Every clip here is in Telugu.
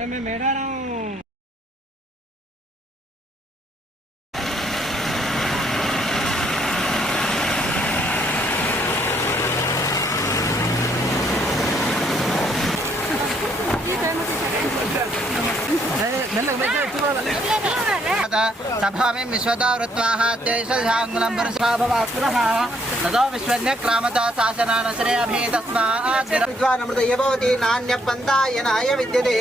అరే మేము सभामिं विश्वतो वृत्वाः तेषाङ्गुलं पुरुषाभवात्मनः ततो विश्वज्ञ क्रामता शासनानुसरे अभितस्मात् विद्वानमृत ये भवति नान्यपन्थायनाय विद्यते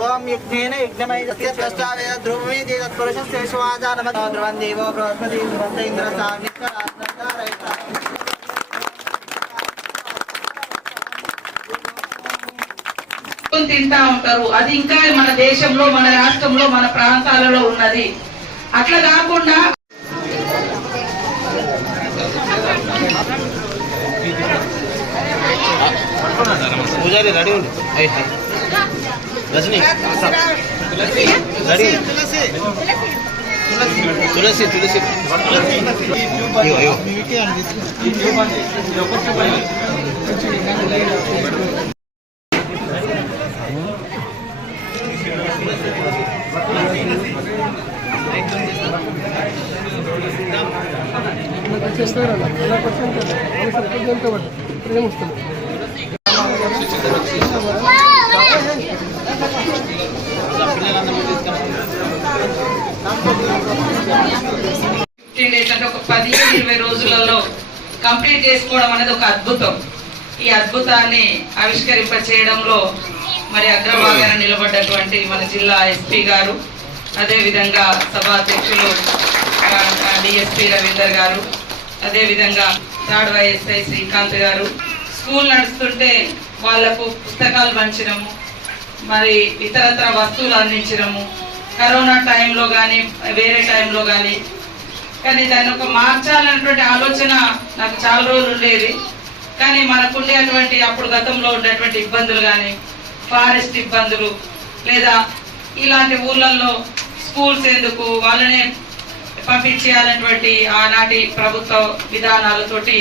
ॐ यज्ञेन यज्ञमयस्य द्रष्टा वेद ध्रुवमेति तत्पुरुषस्य विश्वाजानमतो ध्रुवं देवो बृहस्पति ध्रुवन्त इन्द्रसामित्रराष्ट्रधारयिता చేసుకొని తింటా ఉంటారు. అది ఇంకా మన దేశంలో మన రాష్ట్రంలో మన ప్రాంతాలలో ఉన్నది. అట్లా కాకుండా పూజారి రెడీ ఉండు. రజనీ రెడీ తులసి తులసి. అయ్యో అయ్యో ఫిఫ్టీన్ డేస్ ఒక పదిహేను ఇరవై రోజులలో కంప్లీట్ చేసుకోవడం అనేది ఒక అద్భుతం. ఈ అద్భుతాన్ని ఆవిష్కరింప చేయడంలో మరి అగ్రభాగాన నిలబడ్డటువంటి మన జిల్లా ఎస్పీ గారు అదే విధంగా సభాధ్యక్షులు డిఎస్పీ రవీందర్ గారు అదే విధంగా థర్డ్ వైఎస్ఐ శ్రీకాంత్ గారు. స్కూల్ నడుస్తుంటే వాళ్ళకు పుస్తకాలు పంచడము మరి ఇతరత్ర వస్తువులు అందించడము. కరోనా టైంలో కానీ వేరే టైంలో కానీ కానీ దాన్ని ఒక మార్చాలన్నటువంటి ఆలోచన నాకు చాలా రోజులు ఉండేది. కానీ మనకు ఉండేటువంటి అప్పుడు గతంలో ఉండేటువంటి ఇబ్బందులు కానీ ఫారెస్ట్ ఇబ్బందులు లేదా ఇలాంటి ఊళ్ళల్లో స్కూల్స్ ఎందుకు వాళ్ళనే పంపించేయాలన్నటువంటి ఆనాటి ప్రభుత్వ విధానాలతోటి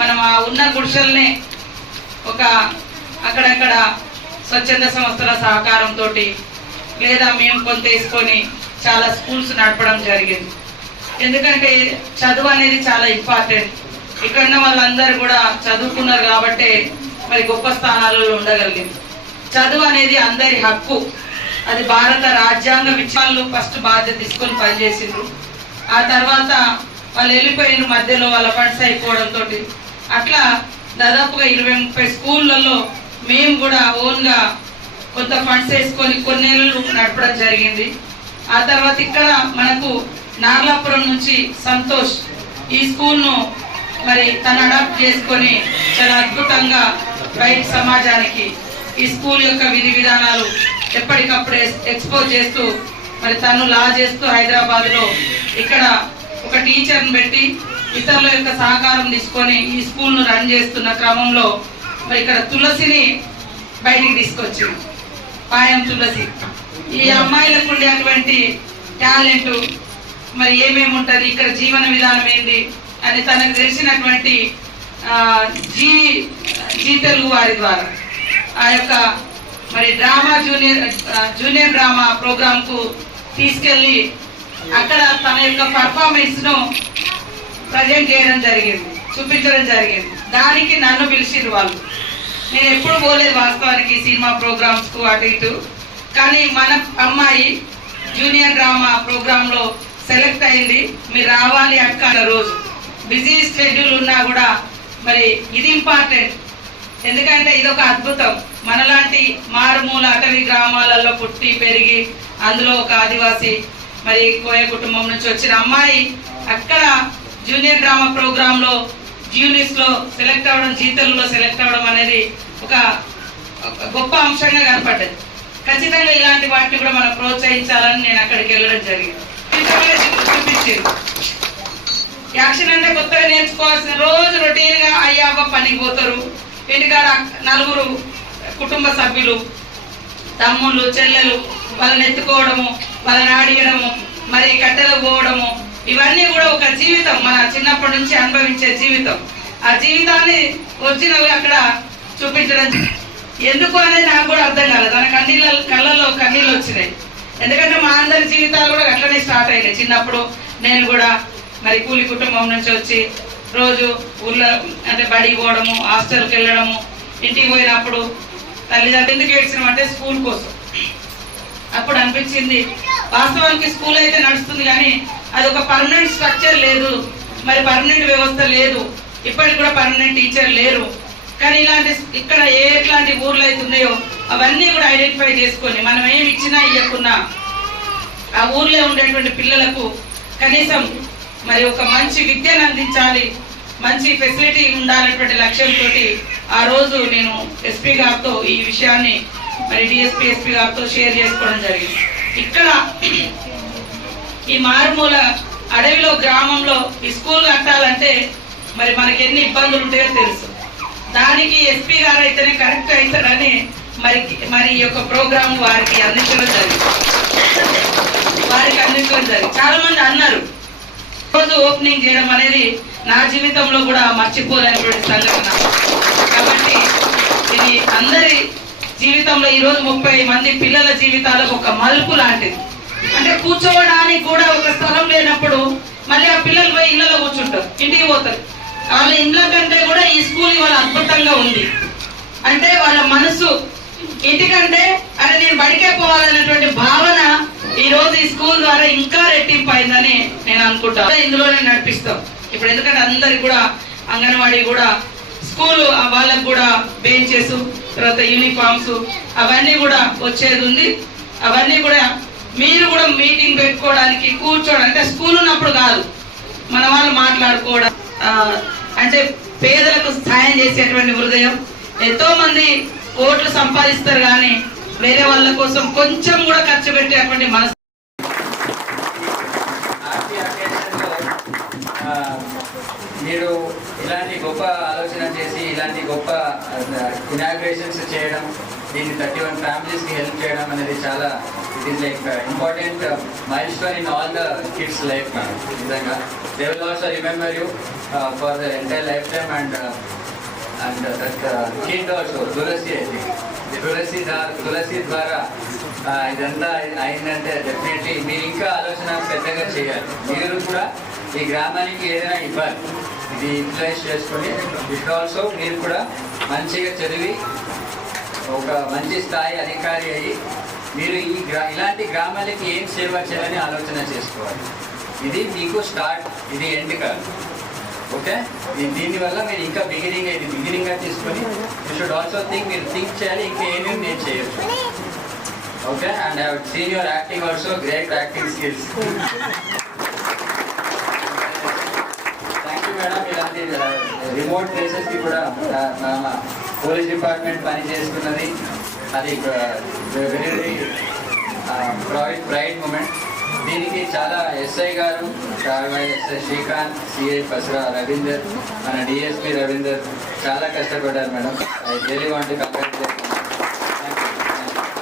మనం ఆ ఉన్న గుడిసెల్ని ఒక అక్కడక్కడ స్వచ్ఛంద సంస్థల సహకారంతో లేదా మేము కొంత వేసుకొని చాలా స్కూల్స్ నడపడం జరిగింది. ఎందుకంటే చదువు అనేది చాలా ఇంపార్టెంట్. ఇక్కడ ఉన్న వాళ్ళందరూ కూడా చదువుకున్నారు కాబట్టే మరి గొప్ప స్థానాలలో ఉండగలిగింది. చదువు అనేది అందరి హక్కు. అది భారత రాజ్యాంగ విషయాల్లో ఫస్ట్ బాధ్యత తీసుకొని పనిచేసిండ్రు. ఆ తర్వాత వాళ్ళు వెళ్ళిపోయిన మధ్యలో వాళ్ళ ఫండ్స్ అయిపోవడంతో అట్లా దాదాపుగా ఇరవై ముప్పై స్కూళ్ళల్లో మేము కూడా ఓన్గా కొంత ఫండ్స్ వేసుకొని కొన్నేళ్ళు నడపడం జరిగింది. ఆ తర్వాత ఇక్కడ మనకు నార్లాపురం నుంచి సంతోష్ ఈ స్కూల్ను మరి తను అడాప్ట్ చేసుకొని చాలా అద్భుతంగా బయట సమాజానికి ఈ స్కూల్ యొక్క విధి విధానాలు ఎప్పటికప్పుడు ఎక్స్పోజ్ చేస్తూ మరి తను లా చేస్తూ హైదరాబాద్లో ఇక్కడ ఒక టీచర్ని పెట్టి ఇతరుల యొక్క సహకారం తీసుకొని ఈ స్కూల్ను రన్ చేస్తున్న క్రమంలో మరి ఇక్కడ తులసిని బయటికి తీసుకొచ్చింది. పాయం తులసి. ఈ అమ్మాయిలకు ఉండేటువంటి టాలెంట్ మరి ఏమేమి ఉంటది ఇక్కడ జీవన విధానం ఏంటి అని తనకు తెలిసినటువంటి జీ జీ తెలుగు వారి ద్వారా. ఆ యొక్క మరి డ్రామా జూనియర్ జూనియర్ డ్రామా ప్రోగ్రామ్కు తీసుకెళ్ళి అక్కడ తన యొక్క పర్ఫార్మెన్స్ను ప్రజెంట్ చేయడం జరిగింది చూపించడం జరిగింది. దానికి నన్ను పిలిచిరు వాళ్ళు. నేను ఎప్పుడు పోలేదు వాస్తవానికి సినిమా ప్రోగ్రామ్స్కు అటు ఇటు. కానీ మన అమ్మాయి జూనియర్ డ్రామా ప్రోగ్రామ్లో సెలెక్ట్ అయింది. మీరు రావాలి అక్క రోజు. బిజీ షెడ్యూల్ ఉన్నా కూడా మరి ఇది ఇంపార్టెంట్. ఎందుకంటే ఇది ఒక అద్భుతం. మనలాంటి మారుమూల అటవీ గ్రామాలలో పుట్టి పెరిగి అందులో ఒక ఆదివాసి మరి కోయ కుటుంబం నుంచి వచ్చిన అమ్మాయి అక్కడ జూనియర్ డ్రామా ప్రోగ్రామ్లో జూనియర్స్లో సెలెక్ట్ అవ్వడం జీతల్లో సెలెక్ట్ అవ్వడం అనేది ఒక గొప్ప అంశంగా కనపడ్డది. ఖచ్చితంగా ఇలాంటి వాటిని కూడా మనం ప్రోత్సహించాలని నేను అక్కడికి వెళ్ళడం జరిగింది. చూపించింది. యాక్షన్ అంటే కొత్తగా నేర్చుకోవాల్సిన రోజు రొటీన్గా పనికి పోతారు. ఇంటికాడ నలుగురు కుటుంబ సభ్యులు తమ్ముళ్ళు చెల్లెలు వాళ్ళని ఎత్తుకోవడము వాళ్ళని ఆడియడము మరి కట్టెలు పోవడము ఇవన్నీ కూడా ఒక జీవితం మన చిన్నప్పటి నుంచి అనుభవించే జీవితం. ఆ జీవితాన్ని వచ్చినవి అక్కడ చూపించడం ఎందుకు అనేది నాకు కూడా అర్థం కాలేదు. తన కన్నీళ్ళ కళ్ళల్లో కన్నీళ్ళు వచ్చినాయి. ఎందుకంటే మా అందరి జీవితాలు కూడా అట్లనే స్టార్ట్ అయినాయి. చిన్నప్పుడు నేను కూడా మరి కూలి కుటుంబం నుంచి వచ్చి రోజు ఊళ్ళో అంటే బడికి పోవడము హాస్టల్కి వెళ్ళడము ఇంటికి పోయినప్పుడు తల్లిదండ్రులు ఎందుకు ఏడ్చినాం అంటే స్కూల్ కోసం. అప్పుడు అనిపించింది వాస్తవానికి స్కూల్ అయితే నడుస్తుంది కానీ అది ఒక పర్మనెంట్ స్ట్రక్చర్ లేదు. మరి పర్మనెంట్ వ్యవస్థ లేదు. ఇప్పటికి కూడా పర్మనెంట్ టీచర్ లేరు. కానీ ఇలాంటి ఇక్కడ ఏ ఎట్లాంటి ఊర్లు అయితే ఉన్నాయో అవన్నీ కూడా ఐడెంటిఫై చేసుకొని మనం ఏమి ఇచ్చినా ఇవ్వకున్నా ఆ ఊర్లో ఉండేటువంటి పిల్లలకు కనీసం మరి ఒక మంచి విద్యను అందించాలి. మంచి ఫెసిలిటీ ఉండాలనేటువంటి లక్ష్యంతో ఆ రోజు నేను ఎస్పీ గారితో ఈ విషయాన్ని మరి డిఎస్పీ ఎస్పీ గారితో షేర్ చేసుకోవడం జరిగింది. ఇక్కడ ఈ మారుమూల అడవిలో గ్రామంలో ఈ స్కూల్ కట్టాలంటే మరి మనకి ఎన్ని ఇబ్బందులు ఉంటాయో తెలుసు. దానికి ఎస్పీ గారు అయితేనే కరెక్ట్ అవుతాడని మరి మరి ఈ యొక్క ప్రోగ్రామ్ వారికి అందించడం జరిగింది. వారికి అందించడం జరిగింది. చాలా మంది అన్నారు రోజు ఓపెనింగ్ చేయడం అనేది నా జీవితంలో కూడా మర్చిపోలేనటువంటి సంఘటన. కాబట్టి ఇది అందరి జీవితంలో ఈ రోజు ముప్పై మంది పిల్లల జీవితాలకు ఒక మలుపు లాంటిది. అంటే కూర్చోవడానికి కూడా ఒక స్థలం లేనప్పుడు మళ్ళీ ఆ పిల్లలు పోయి ఇళ్ళలో కూర్చుంటారు ఇంటికి పోతారు. వాళ్ళ ఇండ్ల కంటే కూడా ఈ స్కూల్ ఇవాళ అద్భుతంగా ఉంది. అంటే వాళ్ళ మనసు ఇంటికంటే అరే నేను బడికే పోవాలనేటువంటి భావన ఈ రోజు ఈ స్కూల్ ద్వారా ఇంకా రెట్టింపు అయిందని నేను అనుకుంటా. ఇందులోనే నడిపిస్తాం. ఇప్పుడు ఎందుకంటే అందరికి కూడా అంగన్వాడీ కూడా స్కూల్ వాళ్ళకు కూడా బెంచెస్ తర్వాత యూనిఫామ్స్ అవన్నీ కూడా వచ్చేది ఉంది. అవన్నీ కూడా మీరు కూడా మీటింగ్ పెట్టుకోవడానికి కూర్చోవడం అంటే స్కూల్ ఉన్నప్పుడు కాదు మన వాళ్ళు మాట్లాడుకోవడం అంటే పేదలకు సాయం చేసేటువంటి హృదయం. ఎంతో మంది ఓట్లు సంపాదిస్తారు కానీ వేరే వాళ్ళ కోసం కొంచెం కూడా ఖర్చు పెట్టేటువంటి మనసు. ఆర్టీ మీరు ఇలాంటి గొప్ప ఆలోచన చేసి ఇలాంటి గొప్ప ఇనాగ్రేషన్స్ చేయడం దీన్ని థర్టీ వన్ ఫ్యామిలీస్కి హెల్ప్ చేయడం అనేది చాలా it is like important milestone in all the kids life నిజంగా. They will also remember you for the entire lifetime and and that kid also Tulasi అయితే తులసి ద్వారా తులసి ద్వారా ఇదంతా అయిందంటే డెఫినెట్లీ మీరు ఇంకా ఆలోచన పెద్దగా చేయాలి. మీరు కూడా ఈ గ్రామానికి ఏదైనా ఇవ్వాలి. ఇది యూటిలైజ్ చేసుకొని ఇట్ ఆల్సో మీరు కూడా మంచిగా చదివి ఒక మంచి స్థాయి అధికారి అయ్యి మీరు ఈ గ్రా ఇలాంటి గ్రామాలకి ఏం సేవ చేయాలని ఆలోచన చేసుకోవాలి. ఇది మీకు స్టార్ట్ ఇది ఎండ్ కాదు. ఓకే దీనివల్ల మీరు ఇంకా బిగినింగ్ ఇది బిగినింగ్గా తీసుకొని యూ షుడ్ ఆల్సో థింక్ మీరు థింక్ చేయాలి ఇంకా ఏమేమి నేను చేయొచ్చు. Okay and I seen your acting also great acting skills thank you remote ప్లేసెస్కి కూడా మా పోలీస్ డిపార్ట్మెంట్ పని చేస్తున్నది అది వెరీ ప్రైడ్ ప్రైడ్ మూమెంట్ దీనికి చాలా ఎస్ఐ గారు ఎస్ఐ శ్రీకాంత్ సిఐ పసరా రవీందర్ మన డిఎస్పి రవీందర్ చాలా కష్టపడ్డారు madam. I really want congrat